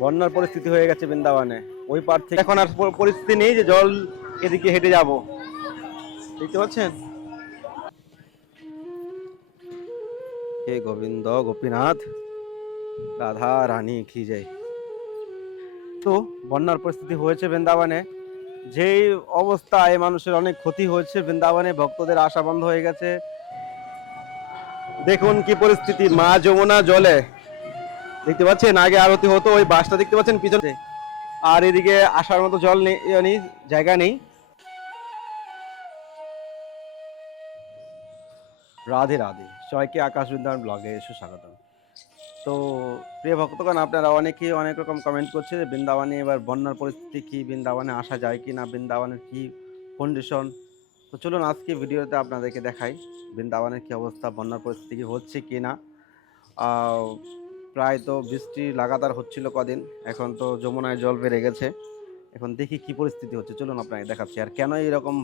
বন্যার পরিস্থিতি হয়ে গেছে বৃন্দাবনে। ওই পার থেকে এখন আর পরিস্থিতি নেই যে জল এদিকে হেঁটে যাব। দেখতে পাচ্ছেন? হে গোবিন্দ গোপীনাথ রাধা রানী কি যায় তো বন্যার পরিস্থিতি হয়েছে বৃন্দাবনে। যেই অবস্থায় মানুষের অনেক ক্ষতি হয়েছে বৃন্দাবনে ভক্তদের আশা বন্ধ হয়ে গেছে। দেখুন কি পরিস্থিতি মা যমুনা জলে। দেখতে পাচ্ছেন, আগে আরতি হতো, ওই বাসটা দেখতে পাচ্ছেন পিছনে আর এদিকে আসার মতো জল নেই ইয়ে জায়গা নেই। রাধে রাধে, সবাইকে আকাশ বৃন্দাবন ব্লগে এসে স্বাগত তো প্রিয় ভক্তগণ, আপনারা অনেকেই অনেক রকম কমেন্ট করছে যে বৃন্দাবনে এবার বন্যার পরিস্থিতি কি, বৃন্দাবনে আসা যায় কি না, বৃন্দাবনের কি কন্ডিশন তো চলুন আজকে ভিডিওতে আপনাদেরকে দেখাই বৃন্দাবনের কি অবস্থা, বন্যার পরিস্থিতি কি হচ্ছে কি না। প্রায় তো বৃষ্টি লাগাতার হচ্ছিল কদিন, এখন তো যমুনায় জল বেড়ে গেছে। এখন দেখি কি পরিস্থিতি হচ্ছে। চলুন আপনাকে দেখাচ্ছি, আর কেন এরকম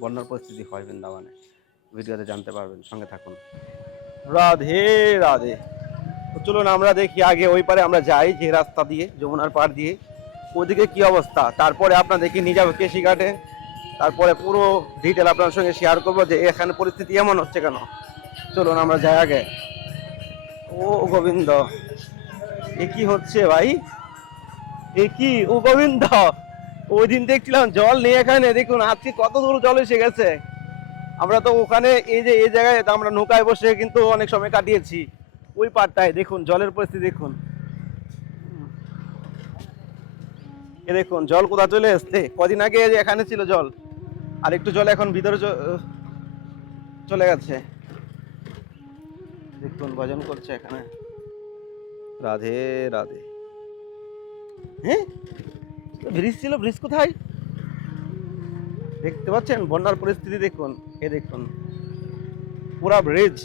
বন্যার পরিস্থিতি হয় বৃন্দাবনে? ভিডিওতে জানতে পারবেন, সঙ্গে থাকুন। রাধে রাধে। চলুন আমরা দেখি আগে ওই পারে আমরা যাই, যে রাস্তা দিয়ে, যমুনার পাড় দিয়ে। ওদিকে কি অবস্থা? তারপরে আপনাদেরকে নিয়ে যাব কেশি ঘাটে তারপরে পুরো ডিটেল আপনার সঙ্গে শেয়ার করব যে এখানে পরিস্থিতি এমন হচ্ছে কেন। চলুন আমরা যাই আগে। ও গোবিন্দ। এ কি হচ্ছে ভাই? এ কি? ও গোবিন্দ। ওই দিন দেখছিলাম জল নেই এখানে। দেখুন, আজকে কত দূর জল এসে গেছে। আমরা তো ওখানে এই যে, এই জায়গায় আমরা নৌকায় বসে কিন্তু অনেক সময় কাটিয়েছি। ওই পাড়টায় দেখুন, জলের পরিস্থিতি দেখুন। এ দেখুন, জল কোথা চলে এসছে? কদিন আগে এখানে ছিল জল। আর একটু জল এখন ভিতরে চলে গেছে। দেখুন ভজন করছে এখানে। রাধে রাধে। হ্যাঁ ব্রিজ ছিল ব্রিজ কোথায়? দেখতে পাচ্ছেন? বন্যার পরিস্থিতি দেখুন এ দেখুন। পুরা ব্রিজ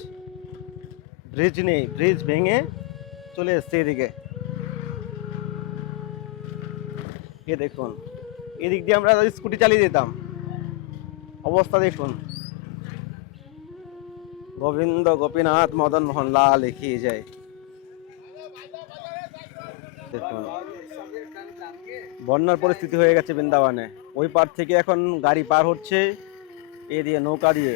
ব্রিজ নেই ব্রিজ ভেঙে চলে এসছে এদিকে। এ দেখুন এদিক দিয়ে আমরা স্কুটি চালিয়ে যেতাম। অবস্থা দেখুন। গোবিন্দ গোপীনাথ মদন মোহন লাল লিখিয়ে যায় দেখুন, বন্যার পরিস্থিতি হয়ে গেছে বৃন্দাবনে। ওই পার থেকে এখন গাড়ি পার হচ্ছে, এ দিয়ে নৌকা দিয়ে?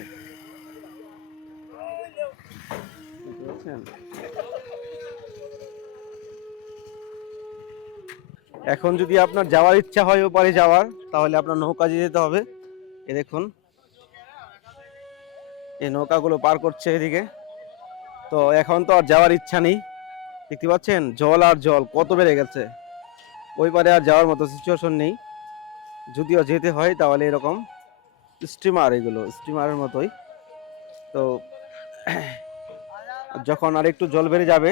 এখন যদি আপনার যাওয়ার ইচ্ছা হয় ওপারে যাওয়ার, তাহলে আপনার নৌকা দিয়ে যেতে হবে। এ দেখুন এই নৌকাগুলো পার করছে এদিকে। তো এখন তো আর যাওয়ার ইচ্ছা নেই। দেখতে পাচ্ছেন? জল আর জল কত বেড়ে গেছে। ওই পারে আর যাওয়ার মতো সিচুয়েশন নেই। যদিও যেতে হয় তাহলে এরকম স্টিমার এগুলো স্টিমারের মতোই। তো যখন আর একটু জল বেড়ে যাবে,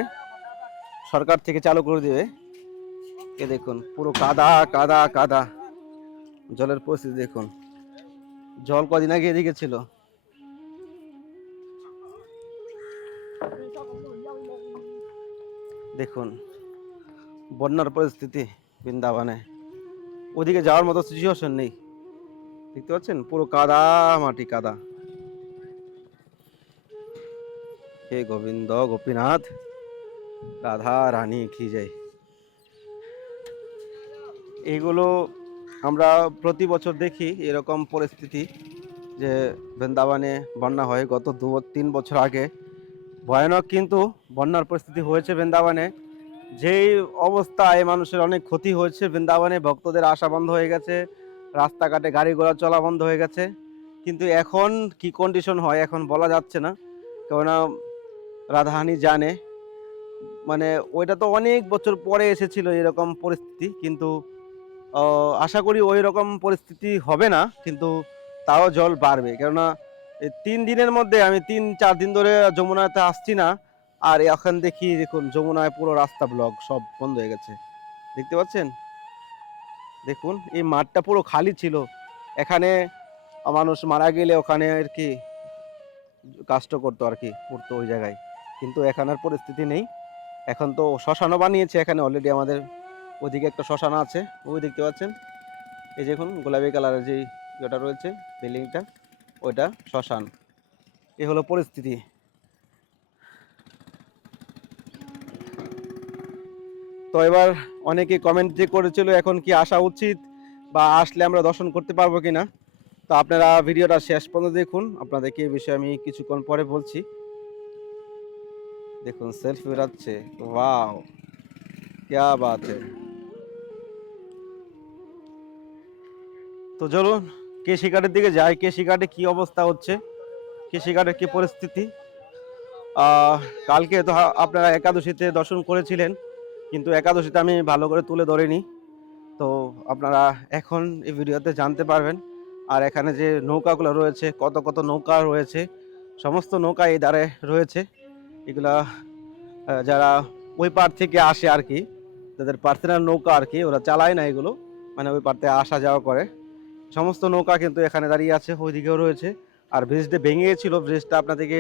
সরকার থেকে চালু করে দেবে। এ দেখুন, পুরো কাদা কাদা কাদা। জলের পরিস্থিতি দেখুন। জল কদিন আগে এদিকে ছিল? দেখুন, বন্যার পরিস্থিতি বৃন্দাবনে। ওদিকে যাওয়ার মতো সিচুয়েশন নেই। দেখতে পাচ্ছেন? পুরো কাদা, মাটি কাদা। হে গোবিন্দ, গোপীনাথ, রাধা, রানী, কি যায় এগুলো আমরা প্রতি বছর দেখি, এরকম পরিস্থিতি যে বৃন্দাবনে বন্যা হয়। গত দু, তিন বছর আগে ভয়ানক কিন্তু বন্যার পরিস্থিতি হয়েছে বৃন্দাবনে। যেই অবস্থায় মানুষের অনেক ক্ষতি হয়েছে বৃন্দাবনে, ভক্তদের আশা বন্ধ হয়ে গেছে, রাস্তাঘাটে গাড়ি ঘোড়া চলা বন্ধ হয়ে গেছে। কিন্তু এখন কি কন্ডিশন হয়, এখন বলা যাচ্ছে না। কেননা রাধাহানি জানে মানে ওইটা তো অনেক বছর পরে এসেছিল এরকম পরিস্থিতি, কিন্তু আশা করি ওই রকম পরিস্থিতি হবে না, কিন্তু তাও জল বাড়বে। কেননা তিন দিনের মধ্যে আমি তিন, চার দিন ধরে যমুনাতে আসছি না। আর এখন দেখি দেখুন, যমুনায় পুরো রাস্তা ব্লক সব বন্ধ হয়ে গেছে। দেখতে পাচ্ছেন? দেখুন, এই মাঠটা পুরো খালি ছিল। এখানে মানুষ মারা গেলে ওখানে আর কি কাষ্ট করতো আর কি, পড়তো ওই জায়গায়। কিন্তু এখন আর পরিস্থিতি নেই। এখন তো শ্মশানও বানিয়েছে এখানে অলরেডি আমাদের। ওইদিকে একটা শ্মশান আছে, ওই দেখতে পাচ্ছেন? এই দেখুন, গোলাপি কালারের যে যেটা রয়েছে বিল্ডিংটা ওইটা শ্মশান। এ হলো পরিস্থিতি। তো এবার অনেকে কমেন্ট যে করেছিল, এখন কি আসা উচিত বা আসলে আমরা দর্শন করতে পারব কি না তো আপনারা ভিডিওটা শেষ পর্যন্ত দেখুন। আপনাদেরকে এ বিষয়ে আমি কিছুক্ষণ পরে বলছি। দেখুন সেলফি বেড়াচ্ছে। ওয়াও ক্যা বাত তো চলুন কৃষিকাটের দিকে যাই কৃষিকাটে কি অবস্থা হচ্ছে? কৃষিকাটের কি পরিস্থিতি? কালকে তো আপনারা একাদশীতে দর্শন করেছিলেন, কিন্তু একাদশীতে আমি ভালো করে তুলে ধরিনি। তো আপনারা এখন এই ভিডিওতে জানতে পারবেন, আর এখানে যে নৌকাগুলো রয়েছে, কত কত নৌকা রয়েছে, সমস্ত নৌকা এই ধারে রয়েছে। এগুলা যারা ওই পার থেকে আসে আর কি, তাদের পার্সোনাল নৌকা আর কি, ওরা চালায় না এগুলো মানে ওই পার থেকে আসা যাওয়া করে। সমস্ত নৌকা কিন্তু এখানে দাঁড়িয়ে আছে, ওইদিকেও রয়েছে। আর ব্রিজটা ভেঙে গেছিল ব্রিজটা আপনাদেরকে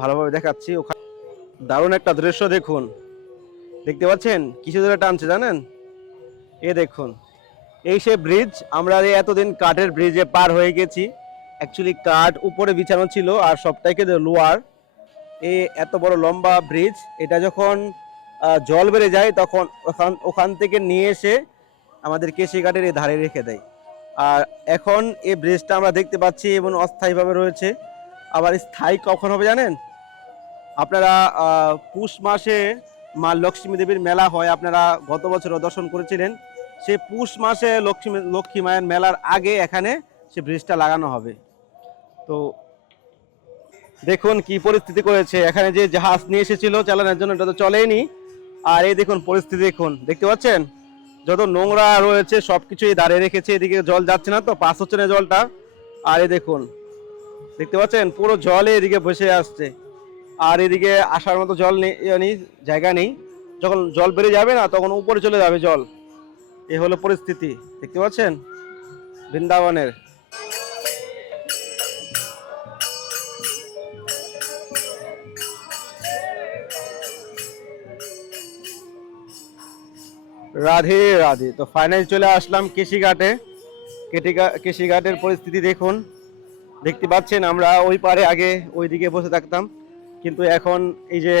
ভালোভাবে দেখাচ্ছি। ওখানে দারুণ একটা দৃশ্য দেখুন। দেখতে পাচ্ছেন? কিছু দূরে টানছে, জানেন? এ দেখুন। এই সে ব্রিজ আমরা এতদিন কাঠের ব্রিজে পার হয়ে গেছি অ্যাকচুয়ালি কাঠ উপরে বিছানো ছিল আর সবটাইকে লোয়ার এই এত বড় লম্বা ব্রিজ এটা যখন জল বেড়ে যায়, তখন ওখান ওখান থেকে নিয়ে এসে আমাদের কেশিঘাটের এই ধারে রেখে দেয়। আর এখন এই ব্রিজটা আমরা দেখতে পাচ্ছি এবং অস্থায়ীভাবে রয়েছে। আবার স্থায়ী কখন হবে জানেন? আপনারা পুষ মাসে মা লক্ষ্মী দেবীর মেলা হয়। আপনারা গত বছরও দর্শন করেছিলেন। সে পুষ মাসে লক্ষ্মী লক্ষ্মী মায়ের মেলার আগে এখানে সে ব্রিজটা লাগানো হবে। তো দেখুন কি পরিস্থিতি করেছে। এখানে যে জাহাজ নিয়ে এসেছিল চালানোর জন্য, এটা তো চলেইনি। আর এই দেখুন পরিস্থিতি দেখুন। দেখতে পাচ্ছেন? যত নোংরা রয়েছে সব কিছুই দাঁড়িয়ে রেখেছে, এদিকে জল যাচ্ছে না তো, পাস হচ্ছে না জলটা। আর এই দেখুন, দেখতে পাচ্ছেন? পুরো জলে এদিকে বসে আসছে। আর এদিকে আসার মতো জল নেই নেই, জায়গা নেই। যখন জল বেড়ে যাবে না, তখন উপরে চলে যাবে জল। এ হলো পরিস্থিতি, দেখতে পাচ্ছেন? বৃন্দাবনের। রাধে রাধে। তো ফাইনাল চলে আসলাম কৃষিঘাটে কৃষিঘাটের পরিস্থিতি দেখুন। দেখতে পাচ্ছেন আমরা ওই পারে আগে ওই দিকে বসে থাকতাম। কিন্তু এখন এই যে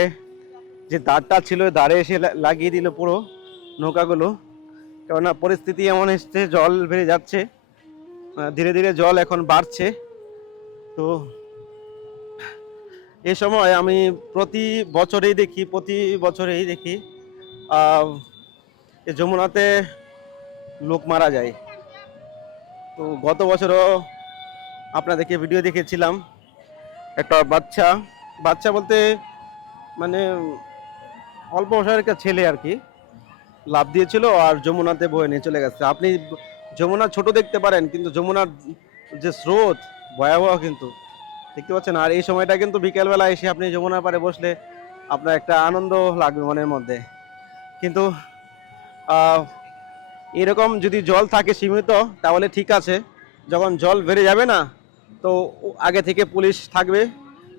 যে দাঁড়টা ছিল দাঁড়ে এসে লাগিয়ে দিল পুরো নৌকাগুলো। কেননা পরিস্থিতি এমন এসছে, জল বেড়ে যাচ্ছে। ধীরে ধীরে জল এখন বাড়ছে। তো এ সময় আমি প্রতি বছরেই দেখি, প্রতি বছরেই দেখি এ যমুনাতে লোক মারা যায়। তো গত বছরও আপনাদেরকে ভিডিও দেখেছিলাম। একটা বাচ্চা বাচ্চা বলতে মানে অল্প বয়সের একটা ছেলে আর কি। লাভ দিয়েছিল আর যমুনাতে বয়ে নিয়ে চলে গেছে। আপনি যমুনা ছোট দেখতে পারেন, কিন্তু যমুনার যে স্রোত ভয়াবহ কিন্তু। দেখতে পাচ্ছেন? আর এই সময়টা কিন্তু বিকেলবেলা এসে আপনি যমুনার পাড়ে বসলে আপনার একটা আনন্দ লাগবে মনের মধ্যে। কিন্তু এরকম যদি জল থাকে সীমিত, তাহলে ঠিক আছে। যখন জল বেড়ে যাবে না, তো আগে থেকে পুলিশ থাকবে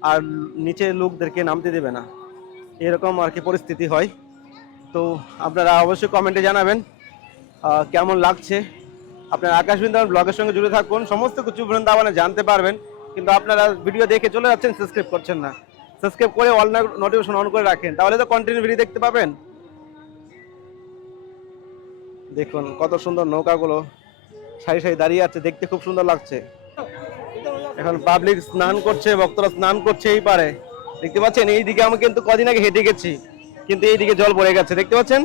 আর নিচে লোকদেরকে নামতে দেবে না। এরকম আর কি পরিস্থিতি হয়। তো আপনারা অবশ্যই কমেন্টে জানাবেন কেমন লাগছে। আপনার আকাশ ব্লগের সঙ্গে জুড়ে থাকুন। সমস্ত কিছু বৃন্দাবনে জানতে পারবেন। কিন্তু আপনারা ভিডিও দেখে চলে যাচ্ছেন সাবস্ক্রাইব করছেন না। সাবস্ক্রাইব করে অল নোটিফিকেশন অন করে রাখেন। তাহলে তো কন্টিনিউ ভিডিও দেখতে পাবেন। দেখুন, কত সুন্দর নৌকাগুলো সারি সারি দাঁড়িয়ে আছে, দেখতে খুব সুন্দর লাগছে। এখন পাবলিক স্নান করছে, ভক্তরা স্নান করছে এই পারে। দেখতে পাচ্ছেন এই দিকে আমি কিন্তু কদিন আগে হেঁটে গেছি, কিন্তু এই দিকে জল পড়ে গেছে। দেখতে পাচ্ছেন?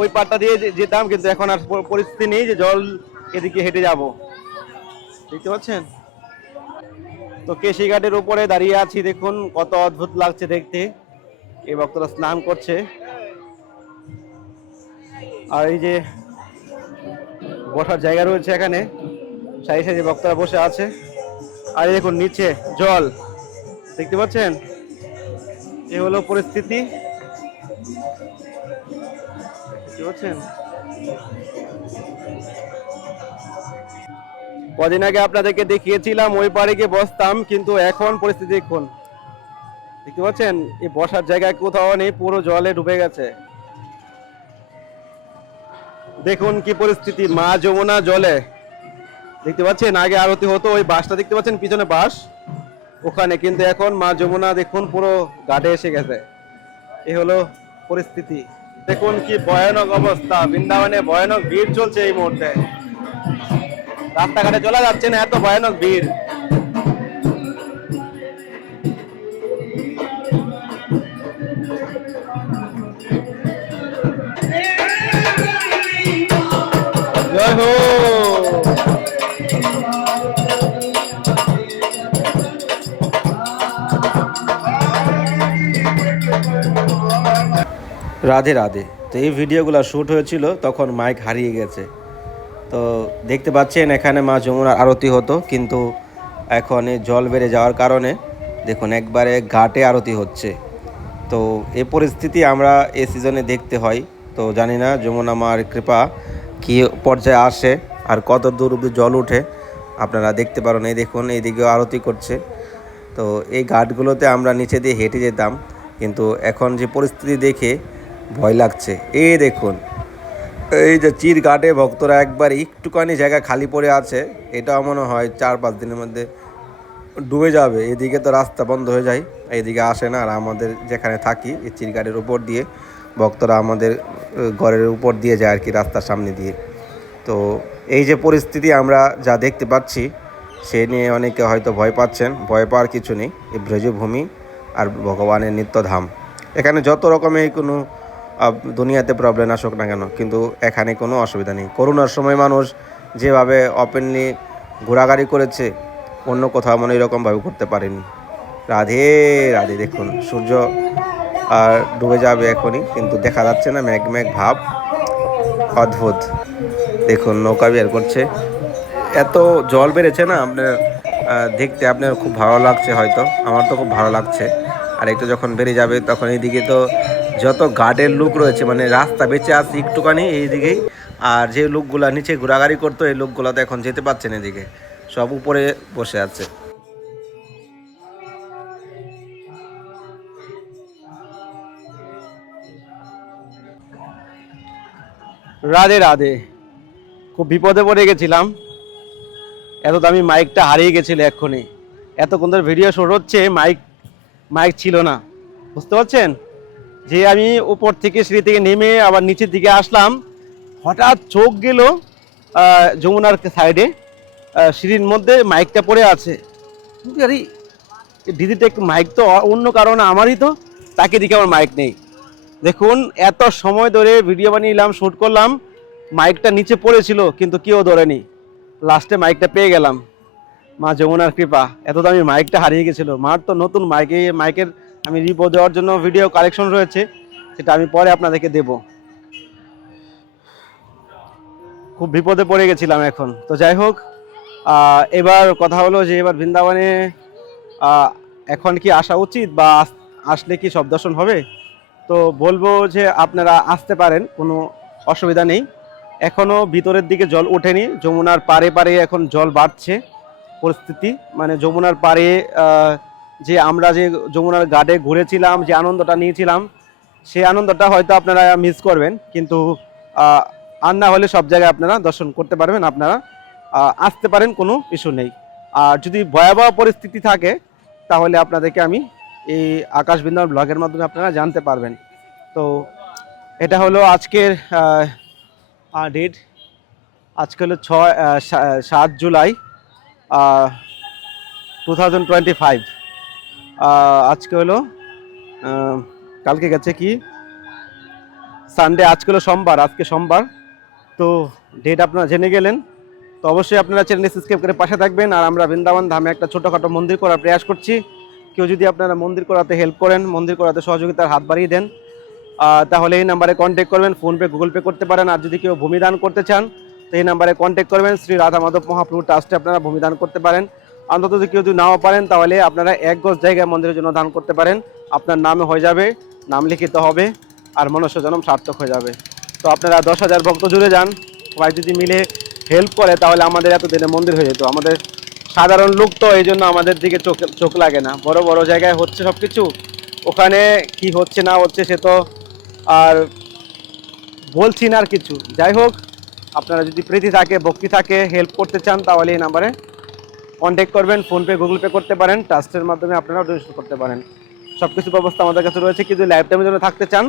ওই পাড়টা দিয়ে যেতাম, কিন্তু এখন আর পরিস্থিতি নেই যে জল এদিকে হেঁটে যাব। দেখতে পাচ্ছেন? তো কেশি ঘাটের উপরে দাঁড়িয়ে আছি, দেখুন, কত অদ্ভুত লাগছে দেখতে। এই ভক্তরা স্নান করছে। আর এই যে বসার জায়গা রয়েছে এখানে। সারি সারি ভক্তরা বসে আছে। আর দেখুন, নিচে জল। দেখতে পাচ্ছেন? এ হলো পরিস্থিতি। কদিন আগে আপনাদেরকে দেখিয়েছিলাম, ওই পারে গিয়ে বসতাম, কিন্তু এখন পরিস্থিতি দেখুন। দেখতে পাচ্ছেন? এই বসার জায়গায় কোথাও নেই, পুরো জলে ডুবে গেছে। দেখুন কি পরিস্থিতি, মা যমুনা জলে। দেখতে পাচ্ছেন? আগে আরতি হতো, ওই বাসটা দেখতে পাচ্ছেন? পিছনে বাস। ওখানে কিন্তু এখন মা যমুনা দেখুন পুরো ঘাটে এসে গেছে। এ হলো পরিস্থিতি। দেখুন কি ভয়ানক অবস্থা, বৃন্দাবনে ভয়ানক ভিড় চলছে এই মুহূর্তে। রাস্তাঘাটে চলা যাচ্ছে না এত ভয়ানক ভিড়। রাধে রাধে। তো এই ভিডিওগুলো শ্যুট হয়েছিল, তখন মাইক হারিয়ে গেছে। তো দেখতে পাচ্ছেন, এখানে মা যমুনার আরতি হতো, কিন্তু এখন জল বেড়ে যাওয়ার কারণে, দেখুন, একবারে ঘাটে আরতি হচ্ছে। তো এ পরিস্থিতি আমরা এ সিজনে দেখতে হয়। তো জানি না, যমুনা মার কৃপা কী পর্যায়ে আসে, আর কত দূর অব্দি জল উঠে, আপনারা দেখতে পারেন। এই দেখুন, এইদিকেও আরতি করছে। তো এই ঘাটগুলোতে আমরা নিচে দিয়ে হেঁটে যেতাম, কিন্তু এখন যে পরিস্থিতি দেখে ভয় লাগছে। এই দেখুন, এই যে চির ঘাটে ভক্তরা একবার একটুখানি জায়গা খালি পড়ে আছে, এটাও মনে হয় চার পাঁচ দিনের মধ্যে ডুবে যাবে। এদিকে তো রাস্তা বন্ধ হয়ে যায় এইদিকে আসে না। আর আমাদের যেখানে থাকি, এই চিরঘাটের উপর দিয়ে ভক্তরা আমাদের ঘরের উপর দিয়ে যায় আর কি রাস্তার সামনে দিয়ে। তো এই যে পরিস্থিতি আমরা যা দেখতে পাচ্ছি, সে নিয়ে অনেকে হয়তো ভয় পাচ্ছেন। ভয় পাওয়ার কিছু নেই। এই ব্রজভূমি আর ভগবানের নিত্যধাম। এখানে যত রকমের কোনো দুনিয়াতে প্রবলেম আসুক না কেন, কিন্তু এখানে কোনো অসুবিধা নেই। করোনার সময় মানুষ যেভাবে ওপেনলি ঘোরাঘুরি করেছে, অন্য কোথাও মনে এরকমভাবে করতে পারেনি। রাধে রাধে, দেখুন, সূর্য আর ডুবে যাবে এখনই, কিন্তু দেখা যাচ্ছে না, মেঘ মেঘ, ভাব, অদ্ভুত। দেখুন, নৌকা বিহার করছে। এত জল বেড়েছে না, আপনার দেখতে আপনার খুব ভালো লাগছে হয়তো, আমার তো খুব ভালো লাগছে। আর একটু যখন বেড়ে যাবে, তখন এইদিকে তো যত গার্ডের লুক রয়েছে মানে রাস্তা বেঁচে আছে একটুখানি এইদিকেই, আর যে লোকগুলা নিচে ঘোরাঘুরি করতো, এই লোকগুলো তো এখন যেতে পারছে না এদিকে। সব উপরে বসে আছে। রাধে রাধে। খুব বিপদে পড়ে গেছিলাম। এত দামি মাইকটা হারিয়ে গেছিল এক্ষুনি। এতক্ষণ ধরে ভিডিও শুট হচ্ছে মাইক মাইক ছিল না। বুঝতে পারছেন? যে আমি উপর থেকে সিঁড়ি থেকে নেমে আবার নিচের দিকে আসলাম, হঠাৎ চোখ গেল যমুনার সাইডে সিঁড়ির মধ্যে মাইকটা পড়ে আছে। আরে ডিজিটেক মাইক তো অন্য কারণে আমারই তো। তাকে দিকে আমার মাইক নেই। দেখুন, এত সময় ধরে ভিডিও বানিয়েলাম শ্যুট করলাম মাইকটা নিচে পড়েছিল, কিন্তু কেউ ধরেনি। লাস্টে মাইকটা পেয়ে গেলাম। মা, যমুনার কৃপা, এত দামি মাইকটা হারিয়ে গেছিল। মার তো নতুন মাইকে মাইকের আমি রিপো দেওয়ার জন্য ভিডিও কালেকশন রয়েছে, সেটা আমি পরে আপনাদেরকে দেব। খুব বিপদে পড়ে গেছিলাম এখন। তো যাই হোক এবার কথা হলো যে এবার বৃন্দাবনে এখন কি আসা উচিত বা আসলে কি সব দর্শন হবে? তো বলব যে আপনারা আসতে পারেন, কোনো অসুবিধা নেই। এখনও ভিতরের দিকে জল ওঠেনি, যমুনার পারে পারে এখন জল বাড়ছে পরিস্থিতি। মানে যমুনার পারে যে আমরা যে যমুনার ঘাটে ঘুরেছিলাম, যে আনন্দটা নিয়েছিলাম, সেই আনন্দটা হয়তো আপনারা মিস করবেন। কিন্তু আর না হলে সব জায়গায় আপনারা দর্শন করতে পারবেন, আপনারা আসতে পারেন, কোনো ইস্যু নেই। আর যদি ভয়াবহ পরিস্থিতি থাকে, তাহলে আপনাদেরকে আমি এই আকাশ বৃন্দাবন ব্লগের মাধ্যমে আপনারা জানতে পারবেন। তো, এটা হলো আজকের ডেট আজকে হলো ছয় সাত July two thousand twenty five আজকে হলো কালকে গেছে কি? সানডে আজকে হলো সোমবার, আজকে সোমবার। তো ডেট আপনারা জেনে গেলেন। তো অবশ্যই আপনারা চ্যানেলটি সাবস্ক্রাইব করে পাশে থাকবেন। আর আমরা বৃন্দাবন ধামে একটা ছোটোখাটো মন্দির করার প্রয়াস করছি। কেউ যদি আপনারা মন্দির করাতে হেল্প করেন, মন্দির করাতে সহযোগিতার হাত বাড়িয়ে দেন তাহলে এই নাম্বারে কন্ট্যাক্ট করবেন ফোনপে গুগল পে করতে পারেন। আর যদি কেউ ভূমিদান করতে চান, তো এই নাম্বারে কন্ট্যাক্ট করবেন। শ্রী রাধা মাধব মহাপ্রভু ট্রাস্টে আপনারা ভূমিদান করতে পারেন। অন্তত যদি কেউ যদি নাও পারেন, তাহলে আপনারা এক গজ জায়গায় মন্দিরের জন্য দান করতে পারেন। আপনার নামে হয়ে যাবে, নাম লিখিত হবে, আর মনুষ্য জন্ম সার্থক হয়ে যাবে। তো আপনারা দশ হাজার ভক্ত জুড়ে যান। সবাই যদি মিলে হেল্প করে, তাহলে আমাদের এত দিনে মন্দির হয়ে যেত। আমাদের সাধারণ লোক তো এই জন্য আমাদের দিকে চোখ চোখ লাগে না। বড় বড় জায়গায় হচ্ছে সব কিছু ওখানে কি হচ্ছে, না হচ্ছে, সে তো আর বলছি না আর কিছু। যাই হোক, আপনারা যদি প্রীতি থাকে, ভক্তি থাকে হেল্প করতে চান, তাহলে এই নাম্বারে কন্ট্যাক্ট করবেন ফোনপে গুগল পে করতে পারেন ট্রাস্টের মাধ্যমে আপনারা ডোনেশন করতে পারেন। সব কিছু ব্যবস্থা আমাদের কাছে রয়েছে, কিন্তু লাইফ টাইমের জন্য থাকতে চান,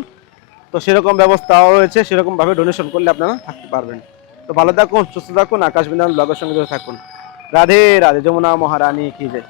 তো সেরকম ব্যবস্থাও রয়েছে, সেরকমভাবে ডোনেশন করলে আপনারা থাকতে পারবেন। তো ভালো থাকুন, সুস্থ থাকুন, আকাশ ব্লগের সঙ্গে জুড়ে থাকুন। রাধে রাধে, যমুনা মহারানী, কি জয়